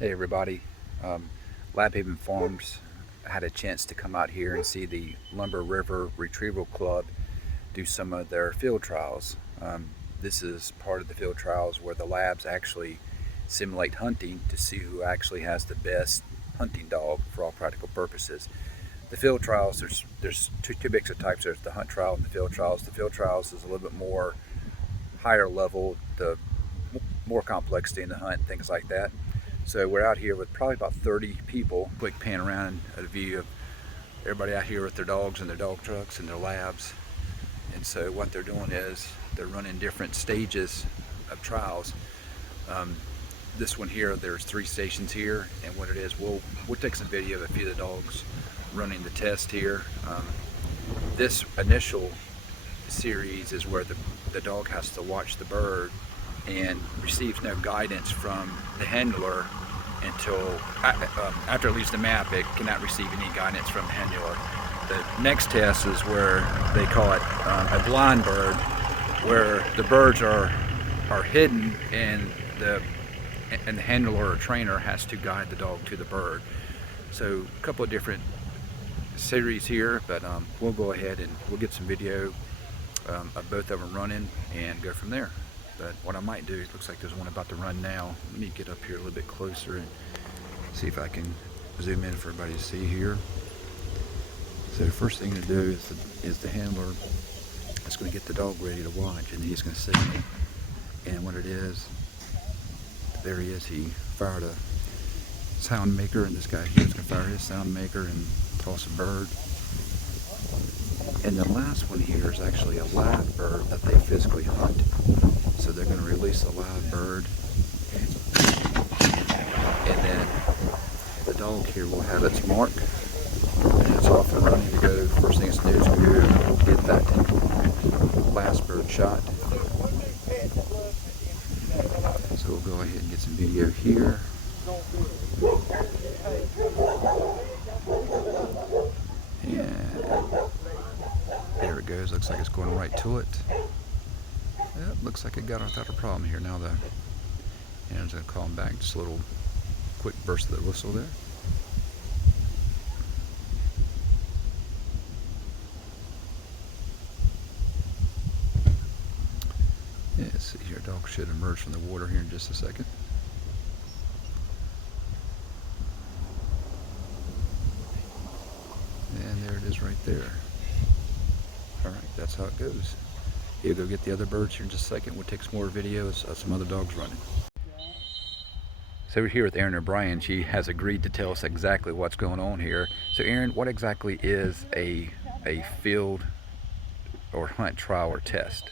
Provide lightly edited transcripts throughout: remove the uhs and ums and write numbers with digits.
Hey everybody, Lab Haven Farms had a chance to come out here and see the Labrador Retrieval Club do some of their field trials. This is part of the field trials where the labs actually simulate hunting to see who actually has the best hunting dog for all practical purposes. The field trials, there's two basic types. There's the hunt trial and the field trials. The field trials is a little bit more higher level, the more complexity in the hunt, things like that. So we're out here with probably about 30 people. Quick pan around a view of everybody out here with their dogs and their dog trucks and their labs. And so what they're doing is they're running different stages of trials. This one here, there's 3 stations here, and what it is, we'll take some video of a few of the dogs running the test here. This initial series is where the dog has to watch the bird and receives no guidance from the handler until after it leaves the map. It cannot receive any guidance from the handler. The next test is where they call it a blind bird, where the birds are hidden and the handler or trainer has to guide the dog to the bird. So a couple of different series here, but we'll go ahead and we'll get some video of both of them running and go from there. But what I might do, it looks like there's one about to run now. Let me get up here a little bit closer and see if I can zoom in for everybody to see here. So the first thing to do is the handler is going to get the dog ready to watch, and he's going to signal. And what it is, there he is. He fired a sound maker, and this guy here is going to fire his sound maker and toss a bird. And the last one here is actually a live bird that they physically hunt. So they're going to release a live bird, and then the dog here will have its mark, and it's off and running to go. First thing it's going to do is go get that last bird shot. So we'll go ahead and get some video here. And there it goes. Looks like it's going right to it. Yep, looks like it got without a problem here. Now the handler's going to call him back. Just a little quick burst of the whistle there. Yeah, see here, dog should emerge from the water here in just a second. And there it is right there. Alright, that's how it goes. He'll go get the other birds here in just a second. We'll take some more videos of some other dogs running. So we're here with Erin O'Brien. She has agreed to tell us exactly what's going on here. So Erin, what exactly is a field or hunt trial or test?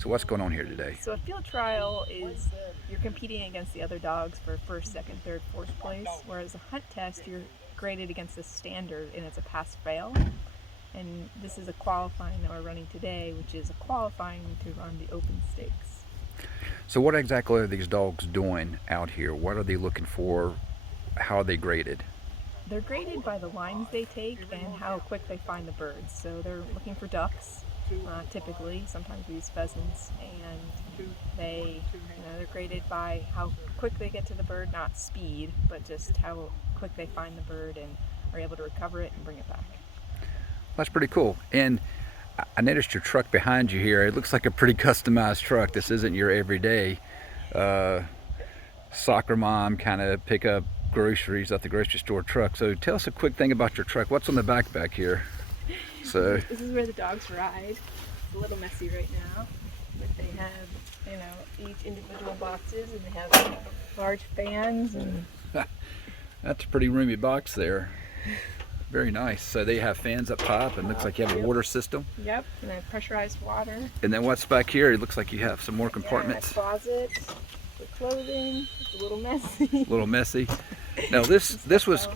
So what's going on here today? So a field trial is you're competing against the other dogs for first, second, third, fourth place, whereas a hunt test you're graded against a standard and it's a pass-fail. And this is a qualifying that we're running today, which is a qualifying to run the open stakes. So what exactly are these dogs doing out here? What are they looking for? How are they graded? They're graded by the lines they take and how quick they find the birds. So they're looking for ducks, typically. Sometimes we use pheasants, and they're graded by how quick they get to the bird, not speed, but just how quick they find the bird and are able to recover it and bring it back. That's pretty cool. And I noticed your truck behind you here. It looks like a pretty customized truck. This isn't your everyday soccer mom kind of pick up groceries at the grocery store truck. So tell us a quick thing about your truck. What's on the back here? So this is where the dogs ride. It's a little messy right now, but they have, each individual boxes, and they have large fans. And that's a pretty roomy box there. Very nice. So they have fans up top, and looks like you have a water system. Yep, and I have pressurized water. And then what's back here? It looks like you have some more compartments. Yeah, a closet for clothing. It's a little messy. A little messy. Now this was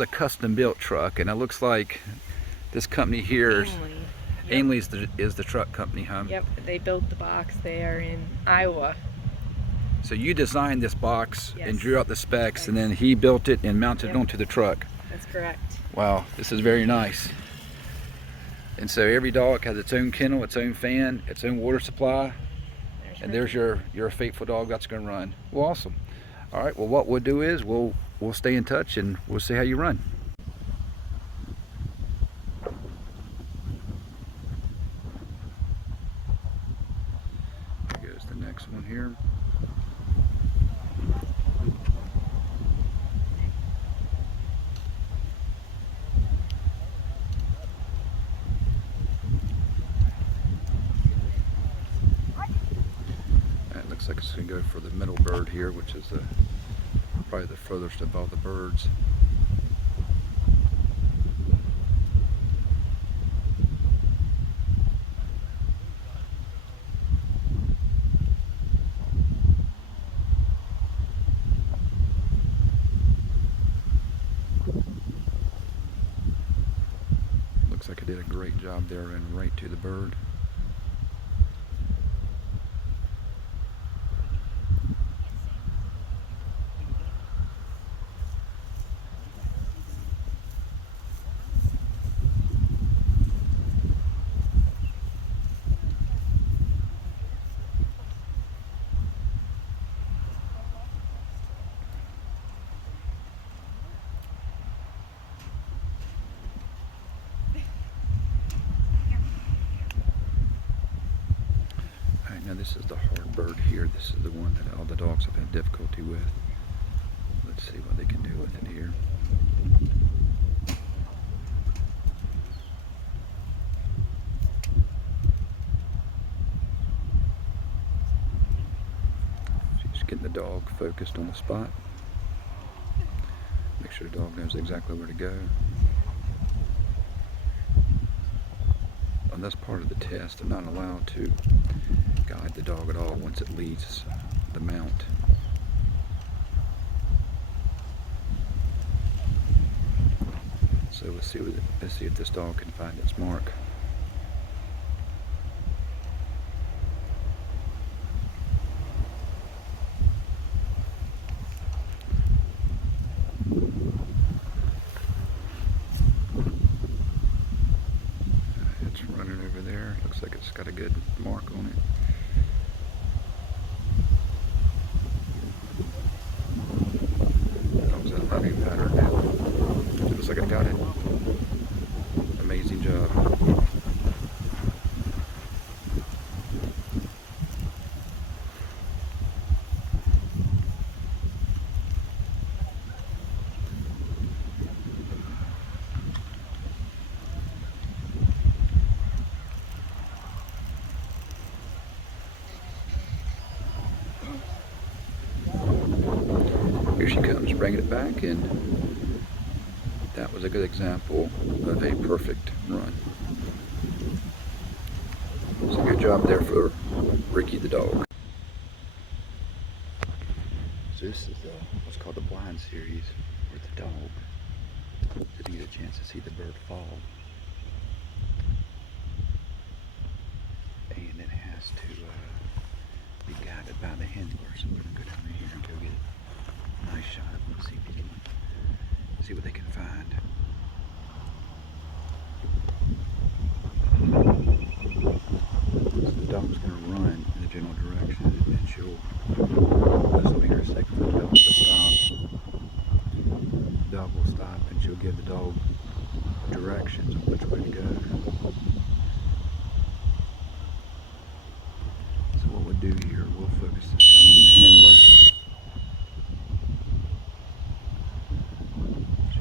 a custom built truck, and it looks like this company here, Ainley is the truck company, huh? Yep, they built the box there in Iowa. So you designed this box, yes, and drew out the specs, and then he built it and mounted it onto the truck. That's correct. Wow, this is very nice. And so every dog has its own kennel, its own fan, its own water supply. And there's your faithful dog that's going to run. Well, awesome. All right, well, what we'll do is we'll stay in touch and we'll see how you run. There goes the next one here. That looks like it's going to go for the middle bird here, which is probably the furthest of all the birds. Looks like I did a great job there and right to the bird. Now this is the hard bird here. This is the one that all the dogs have had difficulty with. Let's see what they can do with it here. She's getting the dog focused on the spot. Make sure the dog knows exactly where to go. On this part of the test, I'm not allowed to guide the dog at all once it leaves the mount. So let's see if this dog can find its mark. It's running over there. Looks like it's got a good mark on it. Running pattern now. Looks like I got it. Amazing job. Here she comes, bringing it back, and that was a good example of a perfect run. So good job there for Ricky the dog. So this is what's called the blind series, where the dog didn't get a chance to see the bird fall. And it has to be guided by the handler. So we're going to go down here and go get a nice shot of them and see if they can see what they can find. So the dog's going to run in the general direction, and she'll listen here a second for the dog to stop. The dog will stop and she'll give the dog directions on which way to go. So what we'll do here, we'll focus this time on the handler.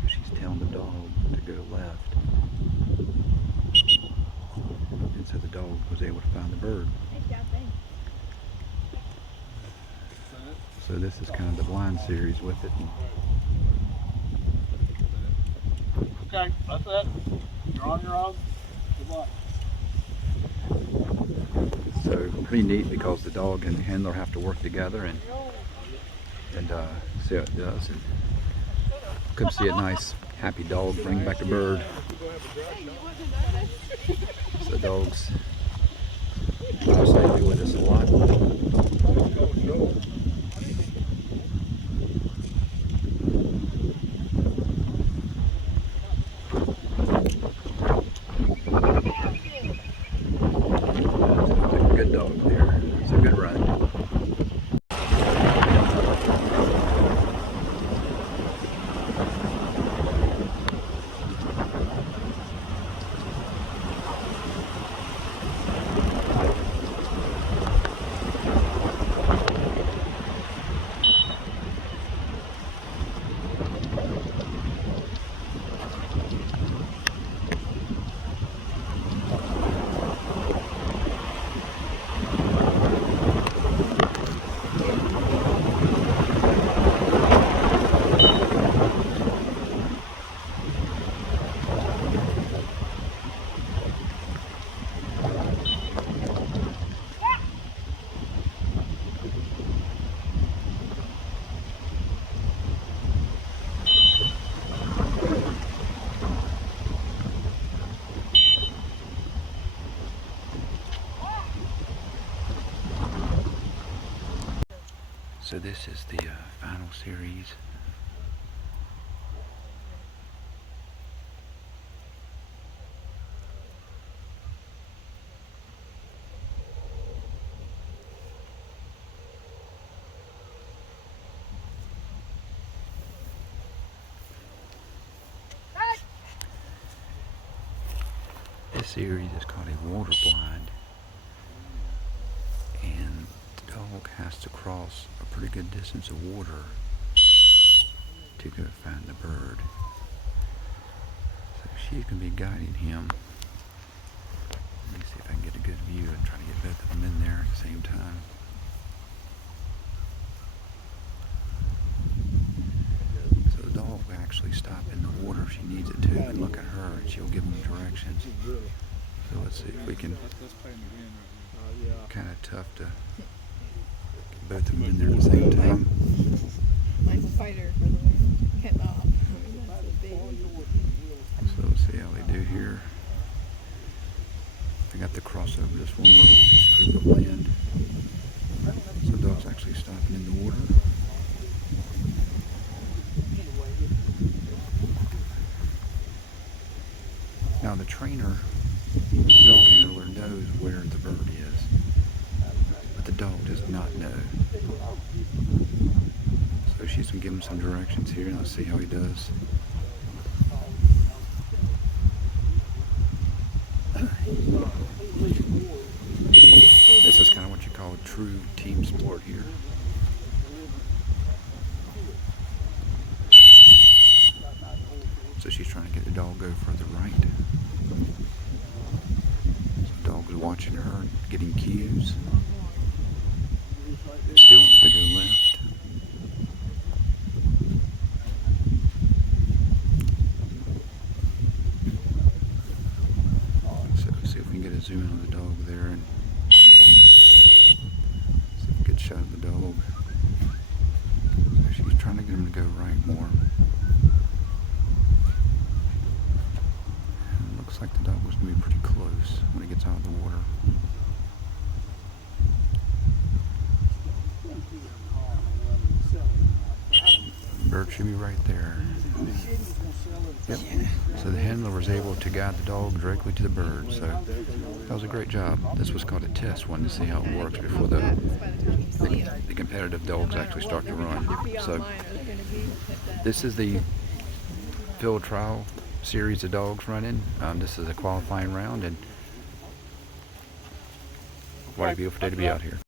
She's telling the dog to go left, and so the dog was able to find the bird. So this is kind of the blind series with it. Okay, that's it. You're on your own. Good luck. So pretty neat because the dog and the handler have to work together and see how it does. And come see a nice happy dog bring back a bird. So dogs obviously do with us a lot. Good dog there. It's a good run. So this is the final series. This series is called a water blind, and the dog has to cross a pretty good distance of water to go find the bird. So she's going to be guiding him. Let me see if I can get a good view and try to get both of them in there at the same time. So the dog will actually stop in the water if she needs it to and look at her, and she'll give him directions. So let's see if we can. Kind of tough to get both of them in there at the same time. Like a fighter for the head off. That's a big. So let's see how they do here. I got to cross over this one little strip of land. So the dog's actually stopping in the water. Now the trainer, the dog handler, knows where the bird is, but the dog does not know. So she's going to give him some directions here, and let's see how he does. This is kind of what you call a true team sport here. So she's trying to get the dog to go further right. So the dog is watching her, getting cues. Still wants to go left. So let's see if we can get a zoom in on the dog there and see a good shot of the dog. So she's trying to get him to go right more. Looks like the dog was going to be pretty close when he gets out of the water. Bird should be right there. Yep. So the handler was able to guide the dog directly to the bird. So that was a great job. This was called a test one to see how it works before the competitive dogs actually start to run. So this is the field trial series of dogs running. This is a qualifying round, and what a beautiful day to be out here.